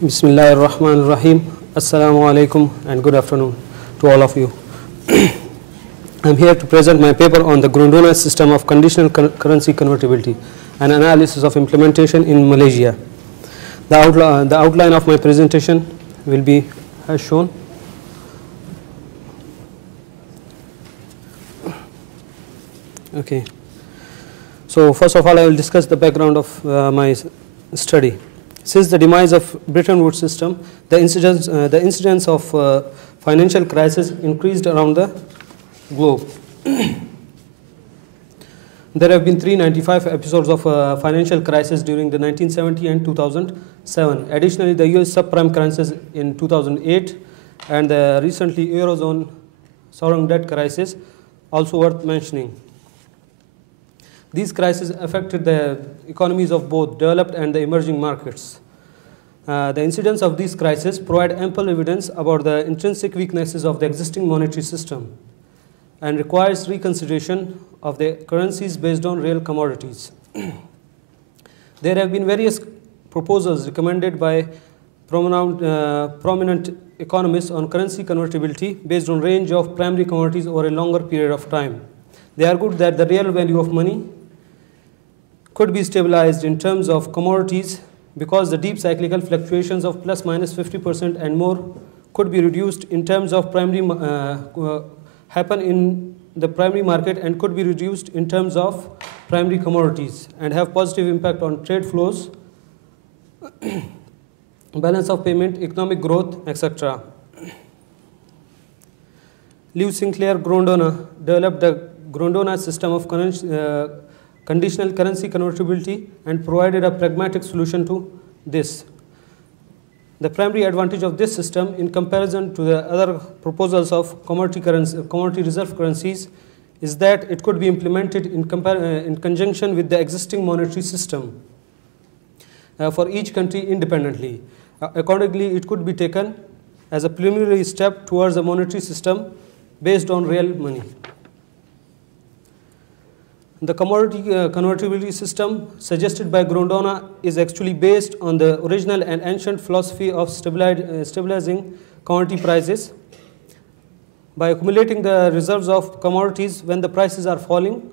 Bismillahir Rahmanir Rahim. Assalamu alaikum and good afternoon to all of you. I am here to present my paper on the Grondona system of conditional currency convertibility, an analysis of implementation in Malaysia. The outline of my presentation will be as shown. Okay. So first of all, I will discuss the background of my study. Since the demise of Bretton Woods system, the incidence of financial crisis increased around the globe. There have been 395 episodes of financial crisis during the 1970 and 2007. Additionally, the US subprime crisis in 2008 and the recently Eurozone sovereign debt crisis also worth mentioning. These crises affected the economies of both developed and the emerging markets. The incidence of these crises provide ample evidence about the intrinsic weaknesses of the existing monetary system and requires reconsideration of the currencies based on real commodities. There have been various proposals recommended by prominent economists on currency convertibility based on range of primary commodities over a longer period of time. They argued that the real value of money could be stabilized in terms of commodities because the deep cyclical fluctuations of plus minus 50% and more could be reduced in terms of primary happen in the primary market and could be reduced in terms of primary commodities and have positive impact on trade flows, balance of payment, economic growth, etc. Lewis Sinclair Grondona developed the Grondona system of conditional currency convertibility and provided a pragmatic solution to this. The primary advantage of this system in comparison to the other proposals of commodity reserve currencies is that it could be implemented in conjunction with the existing monetary system for each country independently. Accordingly, it could be taken as a preliminary step towards a monetary system based on real money. The commodity convertibility system suggested by Grondona is actually based on the original and ancient philosophy of stabilizing commodity prices by accumulating the reserves of commodities when the prices are falling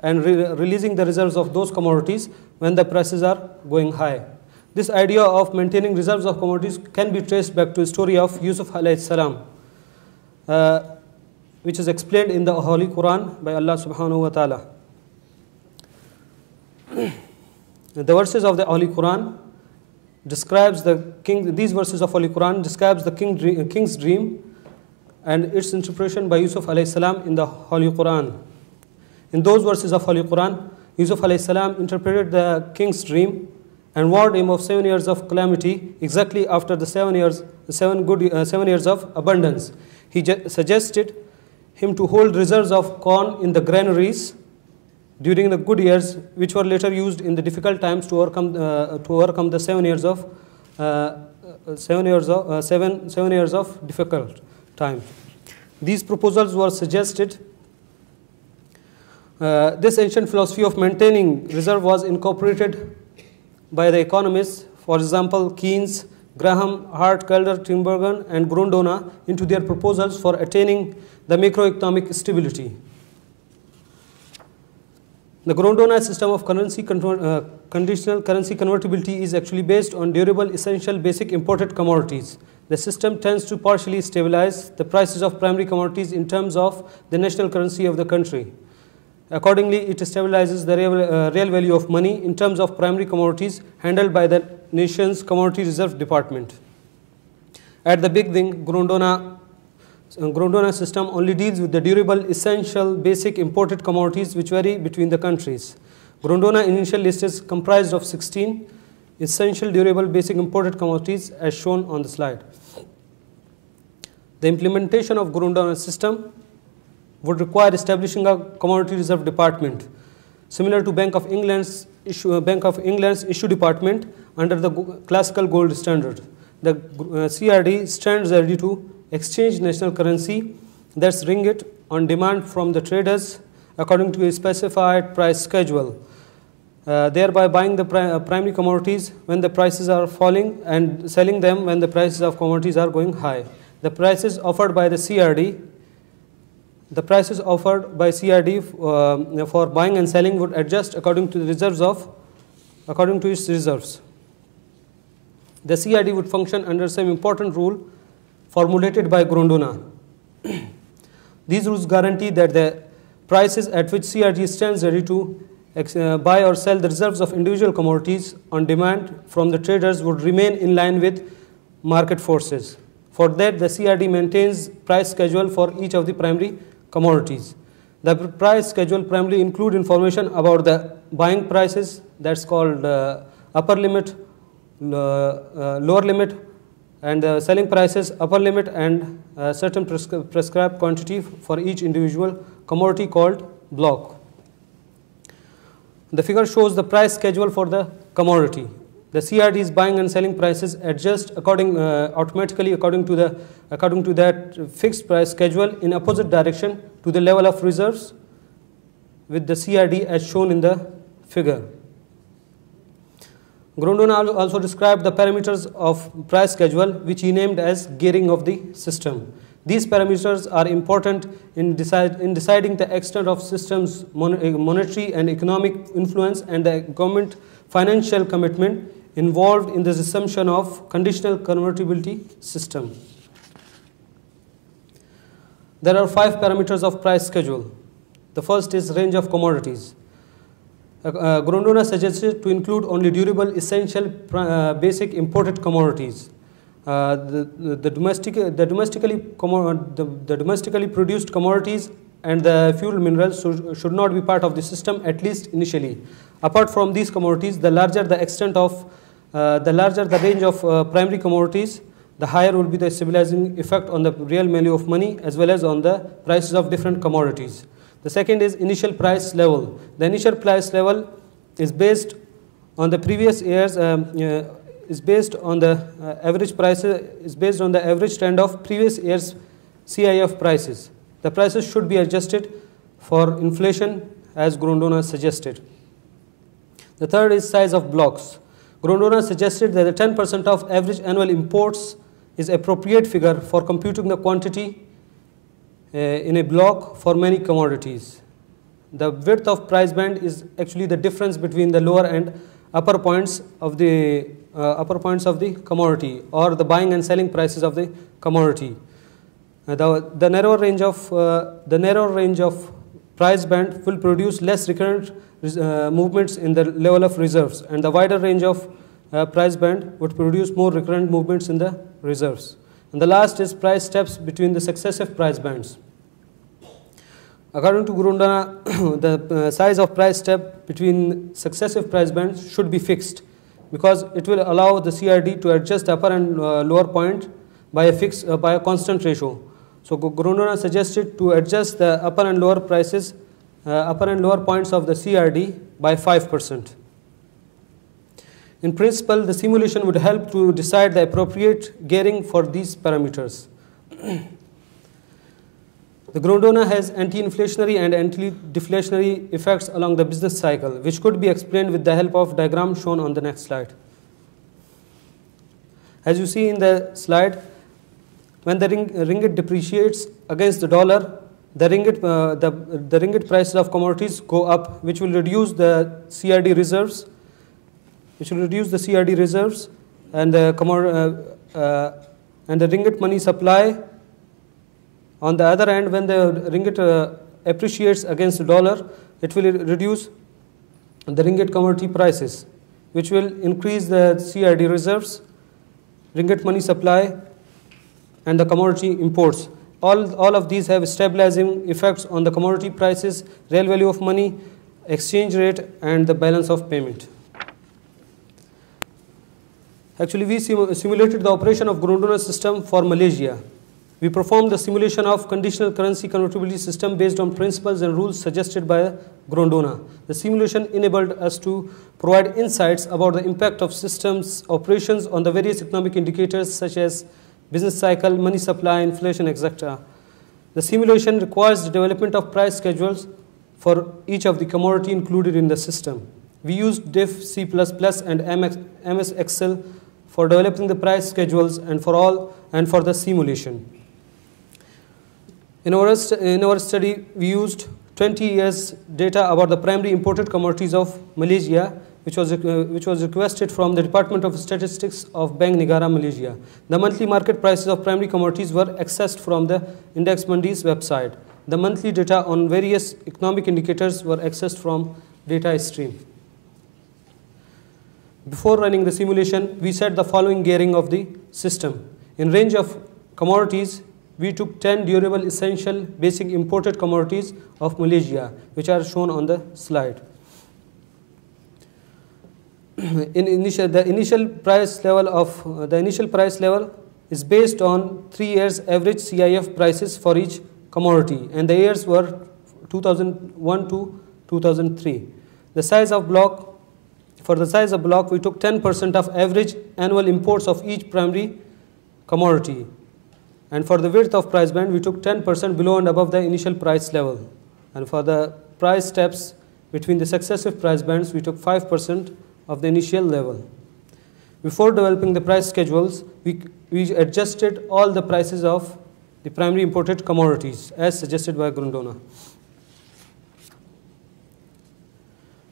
and releasing the reserves of those commodities when the prices are going high. This idea of maintaining reserves of commodities can be traced back to the story of Yusuf alayhi salam, which is explained in the Holy Quran by Allah subhanahu wa ta'ala. The verses of the Holy Quran describes the king. These verses of Holy Quran describes the king's dream and its interpretation by Yusuf alayhi salam in the Holy Quran. In those verses of Holy Quran, Yusuf alayhi salam interpreted the king's dream and warned him of 7 years of calamity exactly after the 7 years of abundance. He suggested him to hold reserves of corn in the granaries during the good years, which were later used in the difficult times to overcome the 7 years of difficult time. These proposals were suggested. This ancient philosophy of maintaining reserve was incorporated by the economists, for example, Keynes, Graham, Hart, Calder, Tinbergen, and Grondona, into their proposals for attaining the macroeconomic stability. The Grondona system of conditional currency convertibility is actually based on durable, essential, basic imported commodities. The system tends to partially stabilize the prices of primary commodities in terms of the national currency of the country. Accordingly, it stabilizes the real value of money in terms of primary commodities handled by the nation's commodity reserve department. At the beginning, Grondona system only deals with the durable, essential, basic imported commodities which vary between the countries. Grondona initial list is comprised of 16 essential, durable, basic imported commodities as shown on the slide. The implementation of Grondona system would require establishing a commodity reserve department, similar to Bank of England's issue department under the classical gold standard. The CRD stands ready to exchange national currency, that's ringgit, on demand from the traders according to a specified price schedule. thereby buying the primary commodities when the prices are falling and selling them when the prices of commodities are going high. The prices offered by the CRD, for buying and selling would adjust according to the according to its reserves. The CRD would function under some important rule formulated by Grondona. These rules guarantee that the prices at which CRD stands ready to buy or sell the reserves of individual commodities on demand from the traders would remain in line with market forces. For that, the CRD maintains price schedule for each of the primary commodities. The price schedule primarily include information about the buying prices, that's called upper limit, lower limit, and the selling prices, upper limit, and certain prescribed quantity for each individual commodity called block. The figure shows the price schedule for the commodity. The CRD's buying and selling prices adjust automatically according to that fixed price schedule in opposite direction to the level of reserves with the CRD as shown in the figure. Grondona also described the parameters of price schedule, which he named as gearing of the system. These parameters are important in deciding the extent of system's monetary and economic influence and the government financial commitment involved in the assumption of conditional convertibility system. There are 5 parameters of price schedule. The first is range of commodities. Grondona suggested to include only durable, essential, basic imported commodities. The domestically produced commodities and the fuel minerals should not be part of the system, at least initially. Apart from these commodities, the larger the range of primary commodities, the higher will be the stabilizing effect on the real value of money as well as on the prices of different commodities. The second is initial price level. The initial price level is based on the previous year's based on the average trend of previous year's CIF prices. The prices should be adjusted for inflation as Grondona suggested. The third is size of blocks. Grondona suggested that the 10% of average annual imports is appropriate figure for computing the quantity in a block for many commodities. The width of price band is actually the difference between the lower and upper points of the commodity, or the buying and selling prices of the commodity. The narrow range of price band will produce less recurrent movements in the level of reserves, and the wider range of price band would produce more recurrent movements in the reserves. And the last is price steps between the successive price bands. According to Grondona, the size of price step between successive price bands should be fixed because it will allow the CRD to adjust the upper and lower point by a constant ratio. So Grondona suggested to adjust the upper and lower points of the CRD by 5%. In principle, the simulation would help to decide the appropriate gearing for these parameters. The Grondona has anti-inflationary and anti-deflationary effects along the business cycle, which could be explained with the help of diagram shown on the next slide. As you see in the slide, when the ringgit depreciates against the dollar, the ringgit prices of commodities go up, which will reduce the CRD reserves, and the ringgit money supply. On the other hand, when the ringgit appreciates against the dollar, it will reduce the ringgit commodity prices, which will increase the CRD reserves, ringgit money supply, and the commodity imports. All of these have stabilizing effects on the commodity prices, real value of money, exchange rate, and the balance of payment. Actually, we simulated the operation of Grondona system for Malaysia. We performed the simulation of conditional currency convertibility system based on principles and rules suggested by Grondona. The simulation enabled us to provide insights about the impact of systems operations on the various economic indicators such as business cycle, money supply, inflation, etc. The simulation requires the development of price schedules for each of the commodity included in the system. we used diff, C++, and MS Excel for developing the price schedules and for the simulation. In our study, we used 20 years data about the primary imported commodities of Malaysia, which was requested from the Department of Statistics of Bank Negara, Malaysia. The monthly market prices of primary commodities were accessed from the Index Mandi's website. The monthly data on various economic indicators were accessed from data stream. Before running the simulation, we set the following gearing of the system. In range of commodities, we took 10 durable, essential, basic imported commodities of Malaysia, which are shown on the slide. The initial price level is based on 3 years average CIF prices for each commodity, and the years were 2001 to 2003. The size of block. For the size of block, we took 10% of average annual imports of each primary commodity. And for the width of price band, we took 10% below and above the initial price level. And for the price steps between the successive price bands, we took 5% of the initial level. Before developing the price schedules, we adjusted all the prices of the primary imported commodities as suggested by Grondona.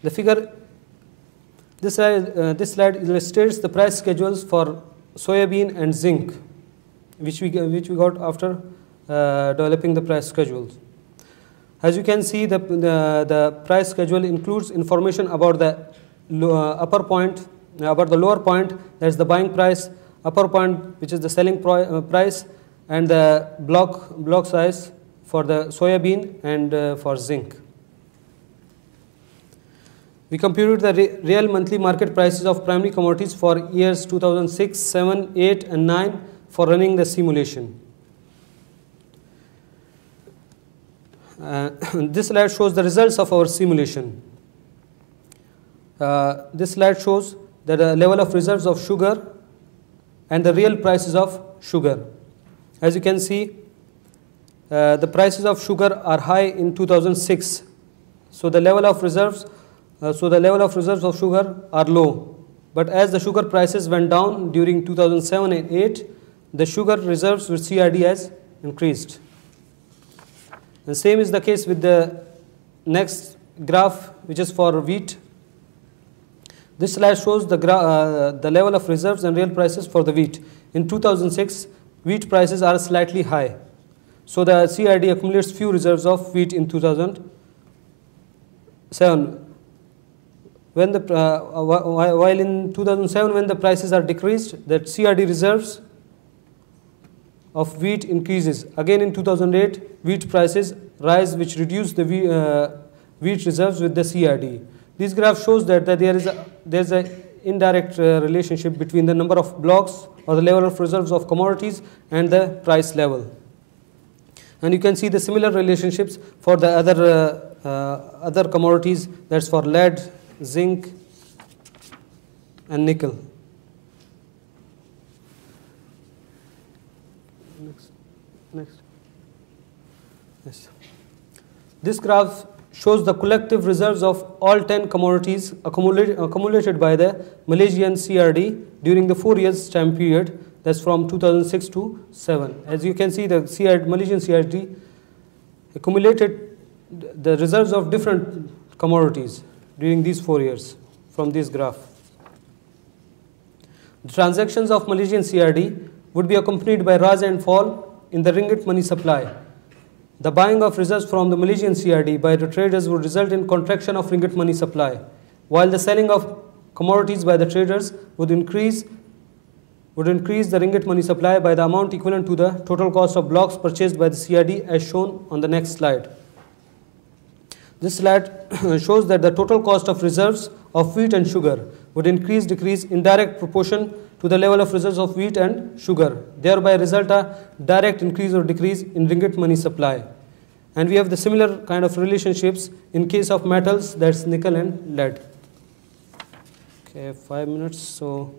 The figure. This slide illustrates the price schedules for soybean and zinc, which we got after developing the price schedules. As you can see, the price schedule includes information about the upper point, about the lower point, that is the buying price, upper point, which is the selling price, and the block size for the soybean and for zinc. We computed the real monthly market prices of primary commodities for years 2006, 7, 8, and 9 for running the simulation. This slide shows the results of our simulation. This slide shows that the level of reserves of sugar and the real prices of sugar. As you can see, the prices of sugar are high in 2006. So the level of reserves of sugar are low. But as the sugar prices went down during 2007 and 8, the sugar reserves with CRD has increased. And same is the case with the next graph, which is for wheat. This slide shows the level of reserves and real prices for the wheat. In 2006, wheat prices are slightly high. So the CRD accumulates few reserves of wheat in 2007. While in 2007, when the prices are decreased, the CRD reserves of wheat increases. Again in 2008, wheat prices rise, which reduce the wheat reserves with the CRD. This graph shows that there is an indirect relationship between the number of blocks or the level of reserves of commodities and the price level. And you can see the similar relationships for the other commodities, that's for lead, zinc, and nickel. Next. Yes. This graph shows the collective reserves of all 10 commodities accumulated by the Malaysian CRD during the 4 years time period, that's from 2006 to 7. As you can see, the Malaysian CRD accumulated the reserves of different commodities during these 4 years from this graph. The transactions of Malaysian CRD would be accompanied by rise and fall in the ringgit money supply. The buying of reserves from the Malaysian CRD by the traders would result in contraction of ringgit money supply, while the selling of commodities by the traders would increase the ringgit money supply by the amount equivalent to the total cost of blocks purchased by the CRD, as shown on the next slide. This slide shows that the total cost of reserves of wheat and sugar would decrease in direct proportion to the level of reserves of wheat and sugar, thereby result a direct increase or decrease in ringgit money supply. And we have the similar kind of relationships in case of metals, that's nickel and lead. Okay, 5 minutes, so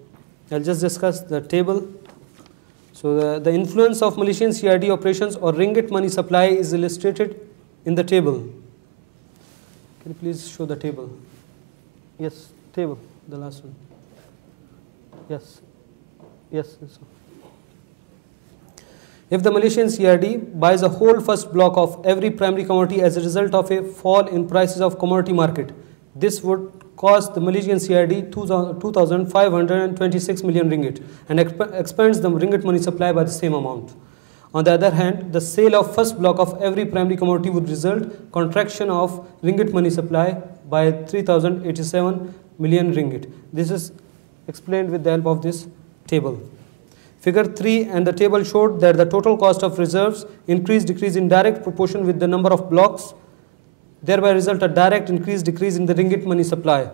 I'll just discuss the table. So the influence of Malaysian CRD operations or ringgit money supply is illustrated in the table. Can you please show the table? Yes, table, the last one. Yes, yes. Yes. If the Malaysian CRD buys a whole first block of every primary commodity as a result of a fall in prices of commodity market, this would cost the Malaysian CRD 2,526 million ringgit and expands the ringgit money supply by the same amount. On the other hand, the sale of first block of every primary commodity would result contraction of ringgit money supply by 3,087 million ringgit. This is explained with the help of this table. Figure 3 and the table showed that the total cost of reserves decrease in direct proportion with the number of blocks, thereby result a direct decrease in the ringgit money supply.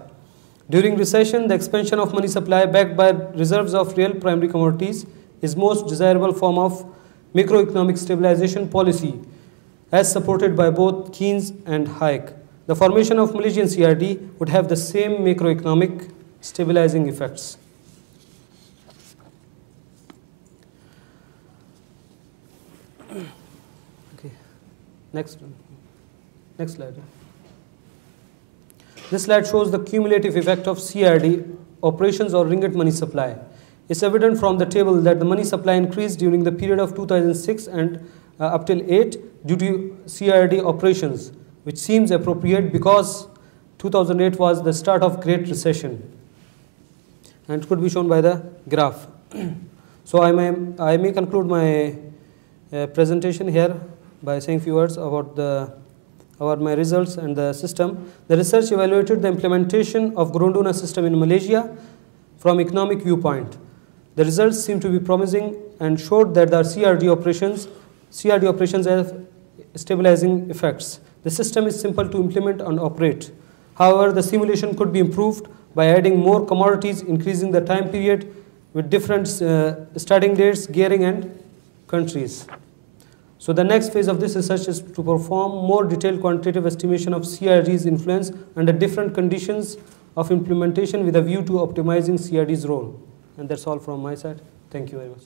During recession, the expansion of money supply backed by reserves of real primary commodities is most desirable form of macroeconomic stabilization policy, as supported by both Keynes and Hayek. The formation of Malaysian CRD would have the same macroeconomic stabilizing effects. Okay, next slide. This slide shows the cumulative effect of CRD operations or ringgit money supply. It's evident from the table that the money supply increased during the period of 2006 and up till 8 due to CRD operations, which seems appropriate because 2008 was the start of Great Recession, and it could be shown by the graph. So I may conclude my presentation here by saying few words about my results and the system. The research evaluated the implementation of Grondona system in Malaysia from economic viewpoint. The results seem to be promising and showed that the CRD operations have stabilizing effects. The system is simple to implement and operate. However, the simulation could be improved by adding more commodities, increasing the time period with different starting dates, gearing and countries. So the next phase of this research is to perform more detailed quantitative estimation of CRD's influence under different conditions of implementation with a view to optimizing CRD's role. And that's all from my side. Thank you very much.